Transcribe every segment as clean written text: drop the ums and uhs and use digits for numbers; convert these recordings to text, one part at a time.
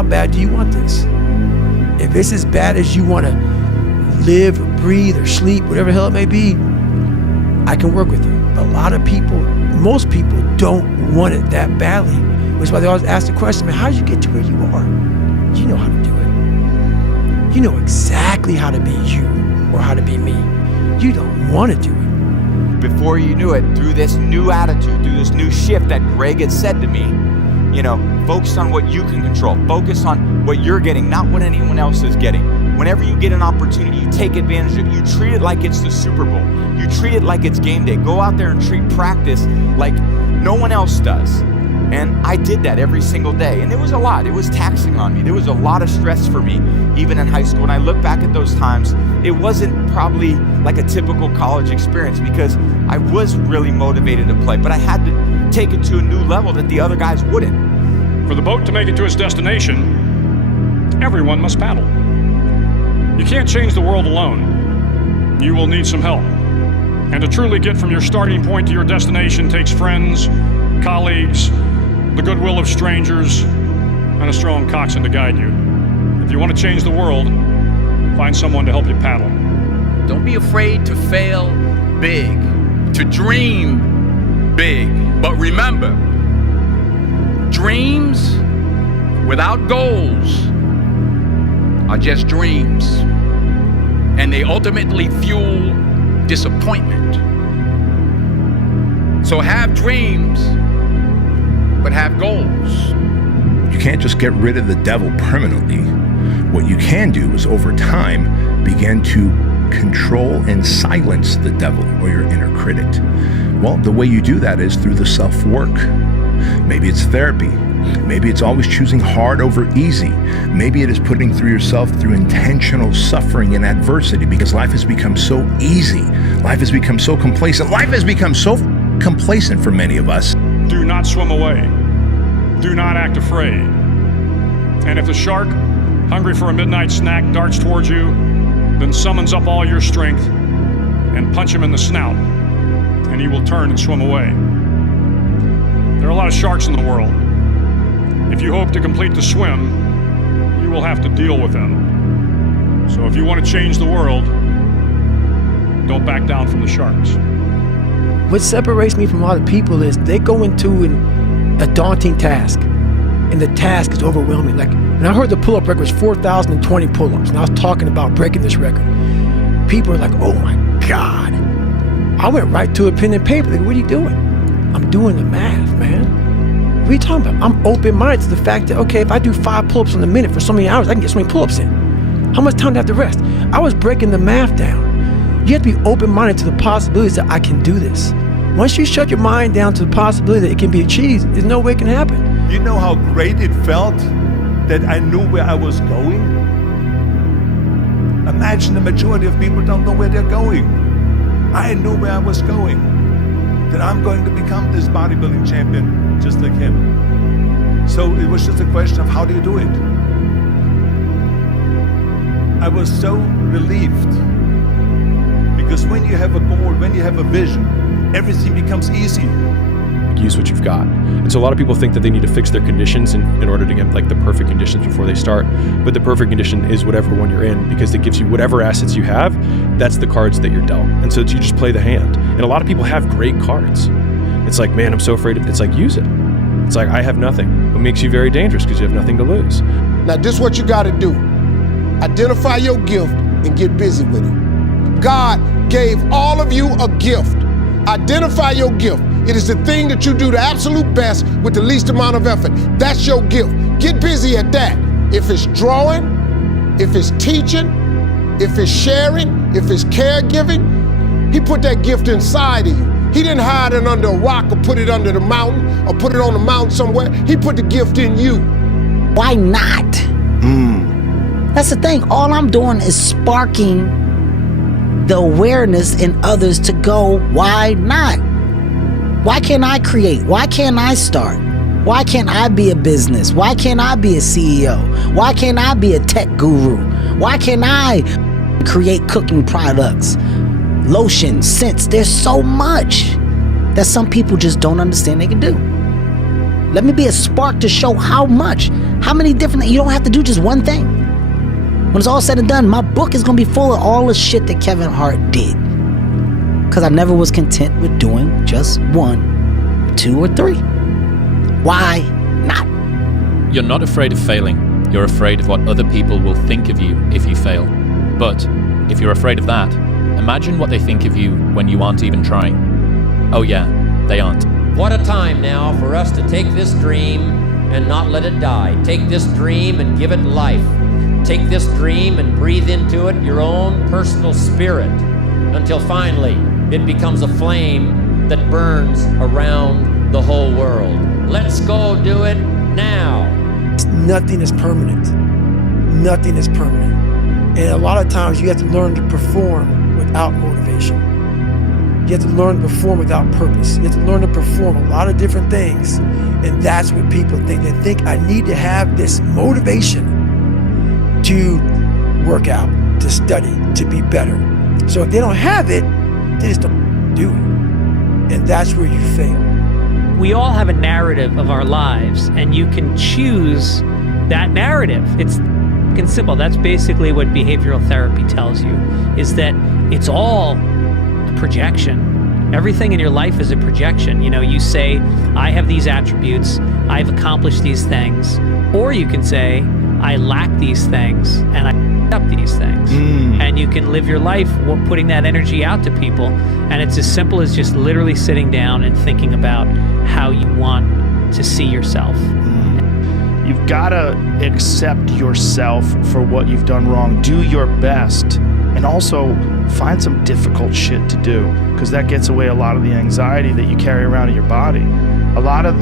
how bad do you want this? If it's as bad as you want to live, or breathe, or sleep, whatever the hell it may be, I can work with you. But a lot of people, most people don't want it that badly, which is why they always ask the question, man, how did you get to where you are? You know how to do it. You know exactly how to be you or how to be me. You don't want to do it. Before you knew it, through this new attitude, through this new shift that Greg had said to me, you know, focus on what you can control. Focus on what you're getting, not what anyone else is getting. Whenever you get an opportunity, you take advantage of it. You treat it like it's the Super Bowl. You treat it like it's game day. Go out there and treat practice like no one else does. And I did that every single day. And it was a lot. It was taxing on me. There was a lot of stress for me, even in high school. When I look back at those times, it wasn't probably like a typical college experience because I was really motivated to play, but I had to take it to a new level that the other guys wouldn't. For the boat to make it to its destination, everyone must paddle. You can't change the world alone. You will need some help. And to truly get from your starting point to your destination takes friends, colleagues, the goodwill of strangers, and a strong coxswain to guide you. If you want to change the world, find someone to help you paddle. Don't be afraid to fail big, to dream big. But remember, dreams without goals are just dreams, and they ultimately fuel disappointment. So have dreams, but have goals. You can't just get rid of the devil permanently. What you can do is over time begin to control and silence the devil or your inner critic. Well, the way you do that is through the self-work. Maybe it's therapy. Maybe it's always choosing hard over easy. Maybe it is putting through yourself through intentional suffering and adversity because life has become so easy. Life has become so complacent. Life has become so complacent for many of us. Do not swim away. Do not act afraid. And if the shark, hungry for a midnight snack, darts towards you, then summons up all your strength and punch him in the snout, and he will turn and swim away. There are a lot of sharks in the world. If you hope to complete the swim, you will have to deal with them. So if you want to change the world, don't back down from the sharks. What separates me from a lot of people is they go into a daunting task, and the task is overwhelming. Like, when I heard the pull-up record was 4,020 pull-ups, and I was talking about breaking this record, people are like, oh my God. I went right to a pen and paper. Like, what are you doing? I'm doing the math, man. What are you talking about? I'm open-minded to the fact that, okay, if I do 5 pull-ups in a minute for so many hours, I can get so many pull-ups in. How much time do I have to rest? I was breaking the math down. You have to be open-minded to the possibilities that I can do this. Once you shut your mind down to the possibility that it can be achieved, there's no way it can happen. You know how great it felt that I knew where I was going? Imagine the majority of people don't know where they're going. I knew where I was going, that I'm going to become this bodybuilding champion just like him. So it was just a question of how do you do it? I was so relieved because when you have a goal, when you have a vision, everything becomes easy. Use what you've got. And so a lot of people think that they need to fix their conditions in order to get like the perfect conditions before they start. But the perfect condition is whatever one you're in, because it gives you whatever assets you have. That's the cards that you're dealt. And so you just play the hand. And a lot of people have great cards. It's like, man, I'm so afraid of it. It's like, use it. It's like, I have nothing. It makes you very dangerous because you have nothing to lose. Now this is what you got to do. Identify your gift and get busy with it. God gave all of you a gift. Identify your gift. It is the thing that you do the absolute best with the least amount of effort. That's your gift. Get busy at that. If it's drawing, if it's teaching, if it's sharing, if it's caregiving, he put that gift inside of you. He didn't hide it under a rock or put it under the mountain or put it on the mountain somewhere. He put the gift in you. Why not? That's the thing. All I'm doing is sparking the awareness in others to go, why not? Why can't I create? Why can't I start? Why can't I be a business? Why can't I be a CEO? Why can't I be a tech guru? Why can't I create cooking products, lotion, scents? There's so much that some people just don't understand they can do. Let me be a spark to show how many different, you don't have to do just one thing. When it's all said and done, my book is gonna be full of all the shit that Kevin Hart did. Cause I never was content with doing just 1, 2, or 3. Why not? You're not afraid of failing. You're afraid of what other people will think of you if you fail. But if you're afraid of that, imagine what they think of you when you aren't even trying. Oh yeah, they aren't. What a time now for us to take this dream and not let it die. Take this dream and give it life. Take this dream and breathe into it your own personal spirit until finally it becomes a flame that burns around the whole world. Let's go do it now. Nothing is permanent. Nothing is permanent. And a lot of times you have to learn to perform without motivation. You have to learn to perform without purpose. You have to learn to perform a lot of different things. And that's what people think. They think I need to have this motivation to work out, to study, to be better. So if they don't have it, they just don't do it. And that's where you fail. We all have a narrative of our lives, and you can choose that narrative. It's fucking simple. That's basically what behavioral therapy tells you, is that it's all a projection. Everything in your life is a projection. You know, you say, I have these attributes, I've accomplished these things, or you can say, I lack these things, and I up these things. And you can live your life putting that energy out to people, and it's as simple as just literally sitting down and thinking about how you want to see yourself. You've got to accept yourself for what you've done wrong. Do your best, and also find some difficult shit to do, because that gets away a lot of the anxiety that you carry around in your body. A lot of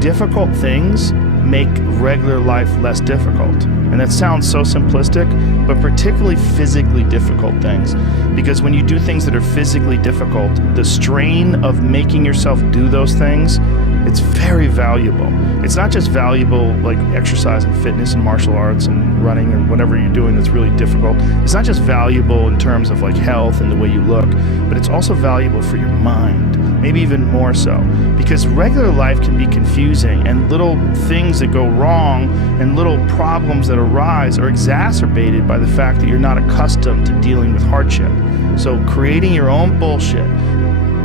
difficult things make regular life less difficult. And that sounds so simplistic, but particularly physically difficult things. Because when you do things that are physically difficult, the strain of making yourself do those things, it's very valuable. It's not just valuable like exercise and fitness and martial arts and running and whatever you're doing that's really difficult. It's not just valuable in terms of like health and the way you look, but it's also valuable for your mind, maybe even more so. Because regular life can be confusing, and little things that go wrong and little problems that arise are exacerbated by the fact that you're not accustomed to dealing with hardship. So creating your own bullshit.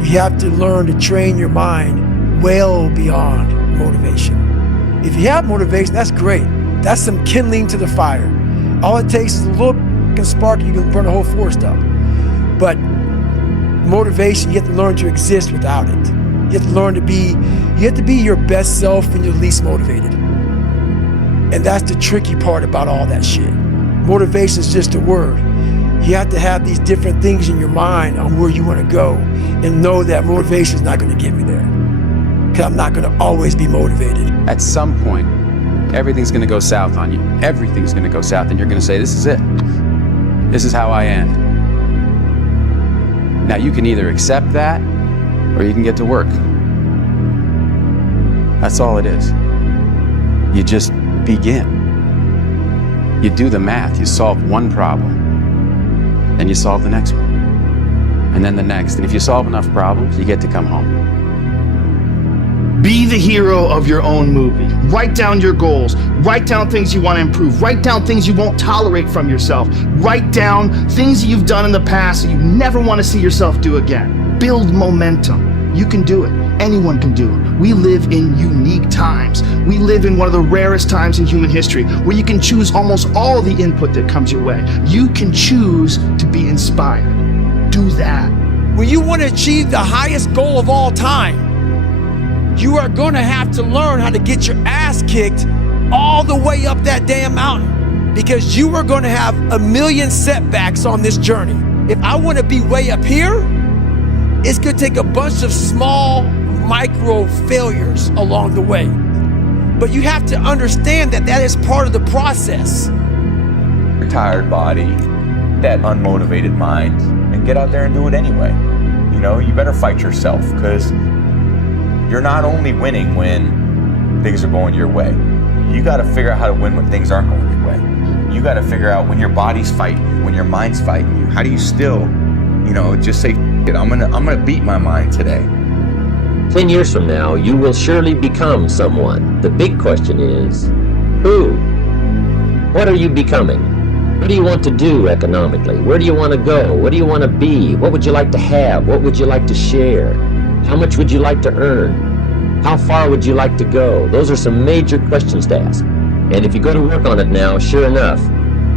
You have to learn to train your mind well beyond motivation. If you have motivation, that's great. That's some kindling to the fire. All it takes is a little spark, you can burn a whole forest up. But motivation, you have to learn to exist without it. You have to learn to be, you have to be your best self when you're least motivated. And that's the tricky part about all that shit. Motivation is just a word. You have to have these different things in your mind on where you want to go, and know that motivation is not going to get me there. Because I'm not going to always be motivated. At some point, everything's going to go south on you. Everything's going to go south, and you're going to say, this is it. This is how I end. Now, you can either accept that, or you can get to work. That's all it is. You just begin. You do the math. You solve one problem, then you solve the next one, and then the next. And if you solve enough problems, you get to come home. Be the hero of your own movie. Write down your goals. Write down things you want to improve. Write down things you won't tolerate from yourself. Write down things that you've done in the past that you never want to see yourself do again. Build momentum. You can do it. Anyone can do it. We live in unique times. We live in one of the rarest times in human history where you can choose almost all the input that comes your way. You can choose to be inspired. Do that. When you want to achieve the highest goal of all time, you are going to have to learn how to get your ass kicked all the way up that damn mountain, because you are going to have a million setbacks on this journey. If I want to be way up here, it's going to take a bunch of small micro failures along the way. But you have to understand that that is part of the process. Your tired body, that unmotivated mind, and get out there and do it anyway. You know, you better fight yourself, because you're not only winning when things are going your way. You got to figure out how to win when things aren't going your way. You got to figure out when your body's fighting you, when your mind's fighting you. How do you still, just say, I'm gonna beat my mind today. 10 years from now, you will surely become someone. The big question is, who? What are you becoming? What do you want to do economically? Where do you want to go? What do you want to be? What would you like to have? What would you like to share? How much would you like to earn? How far would you like to go? Those are some major questions to ask. And if you go to work on it now, sure enough,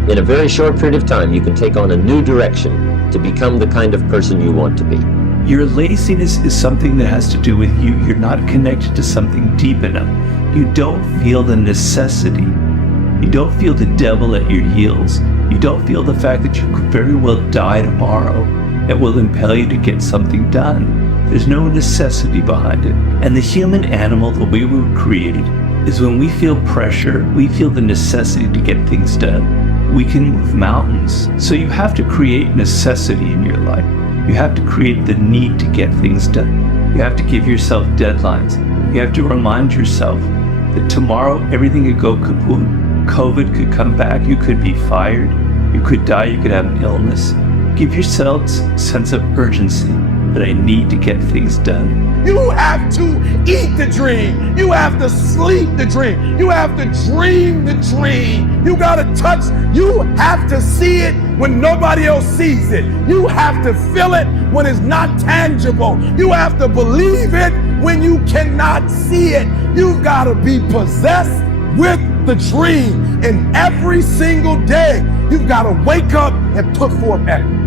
in a very short period of time, you can take on a new direction to become the kind of person you want to be. Your laziness is something that has to do with you. You're not connected to something deep enough. You don't feel the necessity. You don't feel the devil at your heels. You don't feel the fact that you could very well die tomorrow that will impel you to get something done. There's no necessity behind it. And the human animal, the way we were created, is when we feel pressure, we feel the necessity to get things done. We can move mountains. So you have to create necessity in your life. You have to create the need to get things done. You have to give yourself deadlines. You have to remind yourself that tomorrow everything could go kaput. COVID could come back. You could be fired. You could die. You could have an illness. Give yourself a sense of urgency that I need to get things done. You have to eat the dream. You have to sleep the dream. You have to dream the dream. You gotta touch. You have to see it when nobody else sees it. You have to feel it when it's not tangible. You have to believe it when you cannot see it. You've gotta be possessed with the dream. And every single day, you've gotta wake up and put forth effort.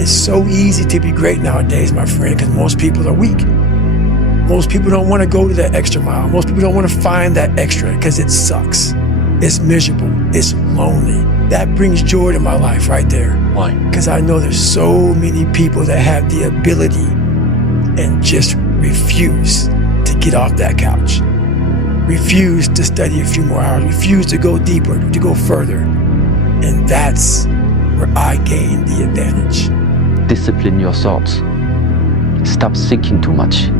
It's so easy to be great nowadays, my friend, because most people are weak. Most people don't want to go to that extra mile. Most people don't want to find that extra because it sucks. It's miserable. It's lonely. That brings joy to my life right there. Why? Because I know there's so many people that have the ability and just refuse to get off that couch. Refuse to study a few more hours. Refuse to go deeper, to go further. And that's where I gain the advantage. Discipline your thoughts. Stop thinking too much.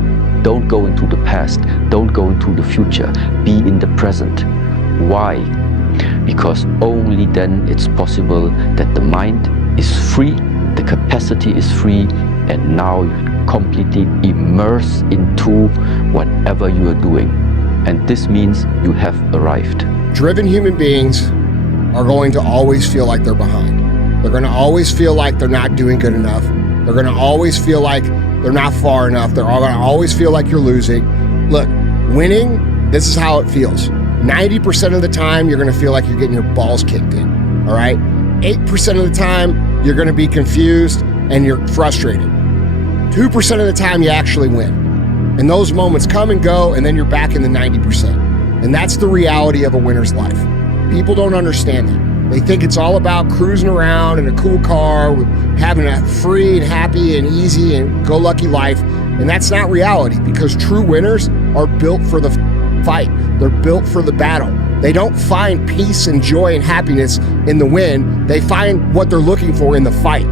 Don't go into the past. Don't go into the future. Be in the present. Why? Because only then it's possible that the mind is free, the capacity is free, and now you completely immerse into whatever you are doing. And this means you have arrived. Driven human beings are going to always feel like they're behind. They're going to always feel like they're not doing good enough. They're going to always feel like they're not far enough. They're going to always feel like you're losing. Look, winning, this is how it feels. 90% of the time, you're going to feel like you're getting your balls kicked in, all right? 8% of the time, you're going to be confused and you're frustrated. 2% of the time, you actually win. And those moments come and go, and then you're back in the 90%. And that's the reality of a winner's life. People don't understand that. They think it's all about cruising around in a cool car, having a free and happy and easy and go-lucky life. And that's not reality, because true winners are built for the fight. They're built for the battle. They don't find peace and joy and happiness in the win. They find what they're looking for in the fight.